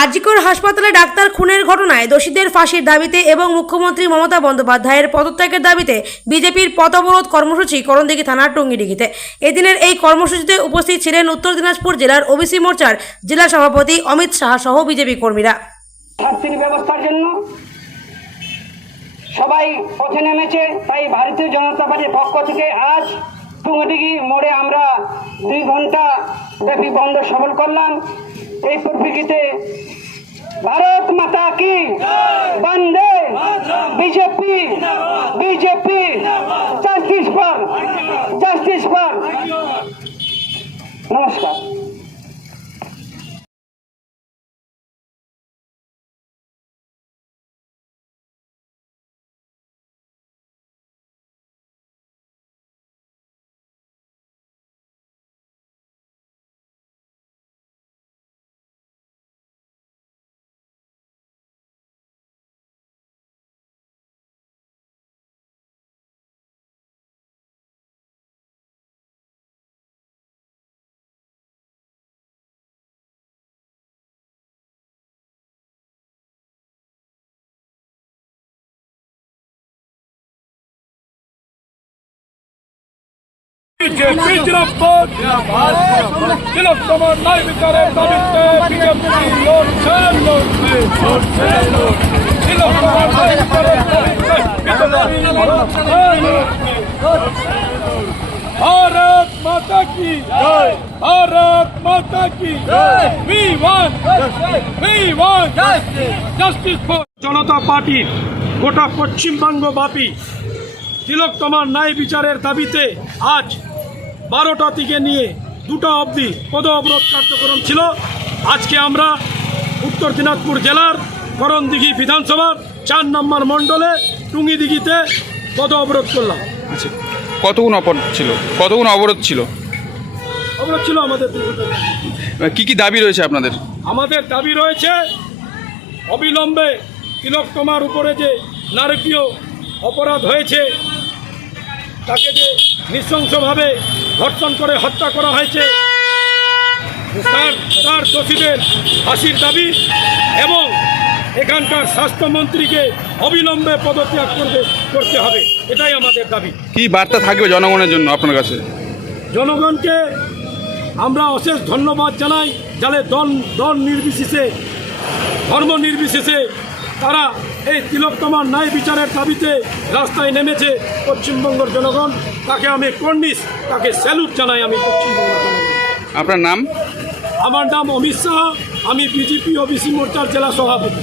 আজিকর হাসপাতালে ডাক্তার খুনের ঘটনায় দোষীদের ফাঁসির দাবিতে এবং মুখ্যমন্ত্রী মমতা বন্দ্যোপাধ্যায়ের পদত্যাগের দাবিতে বিজেপির পথ অবরোধ কর্মসূচি করণদিঘি থানার টুঙ্গিডিঘিতে। এদিনের এই কর্মসূচিতে উপস্থিত ছিলেন উত্তর দিনাজপুর জেলার ওবিসি মোর্চার জেলা সভাপতি অমিত সাহা সহ বিজেপি কর্মীরা। শাস্তির ব্যবস্থার জন্য সবাই পথে নেমেছে, তাই ভারতীয় জনতা পার্টির পক্ষ থেকে আজ টুঙ্গিডিঘি মোড়ে আমরা 2 ঘন্টা ব্যাপী বন্ধ সফল করলাম। এই পরিপ্রেক্ষিতে ভারত মাতা কি বন্দে, BJP BJP, justice for justice for. নমস্কার। बीजेपी जिंदाबाद, तिलक कमर न्याय विचारे दाबिते बीजेपी लड़ছে तिलक कमर न्याय विचारे दाबिते बीजेपी लड़ছে। भारत माता की जय, भारत माता की जय। We want justice for জনতা পার্টির গোটা পশ্চিমবঙ্গ ব্যাপী তিলক তোমার ন্যায় বিচারের দাবিতে আজ 12টা থেকে নিয়ে 2টা অবধি পদ অবরোধ কার্যক্রম ছিল। আজকে আমরা উত্তর দিনাজপুর জেলার করণদিঘি বিধানসভার 4 নম্বর মণ্ডলে টুঙ্গিদিঘিতে পদ অবরোধ করলাম। আচ্ছা, কতগুণ অবরোধ ছিল? অবরোধ ছিল আমাদের কি কি দাবি রয়েছে আপনাদের? আমাদের দাবি রয়েছে অবিলম্বে তিলক তোমার উপরে যে নারকীয় অপরাধ হয়েছে, তাকে যে নৃশংসভাবে ধর্ষণ করে হত্যা করা হয়েছে, তার দোষীদের ফাঁসির দাবি এবং এখানকার স্বাস্থ্যমন্ত্রীকে অবিলম্বে পদত্যাগ করতে হবে, এটাই আমাদের দাবি। কি বার্তা থাকবে জনগণের জন্য আপনার কাছে? জনগণকে আমরা অশেষ ধন্যবাদ জানাই, যারা দল নির্বিশেষে, ধর্ম নির্বিশেষে তারা এই তিলক তোমার ন্যায় বিচারের দাবিতে রাস্তায় নেমেছে। পশ্চিমবঙ্গের জনগণ তাকে আমি কর্নিশ, তাকে স্যালুট জানাই আমি পশ্চিমবঙ্গের জনগণ। আপনার নাম? আমার নাম অমিত সাহা, আমি বিজেপি ওবিসি মোর্চার জেলা সভাপতি।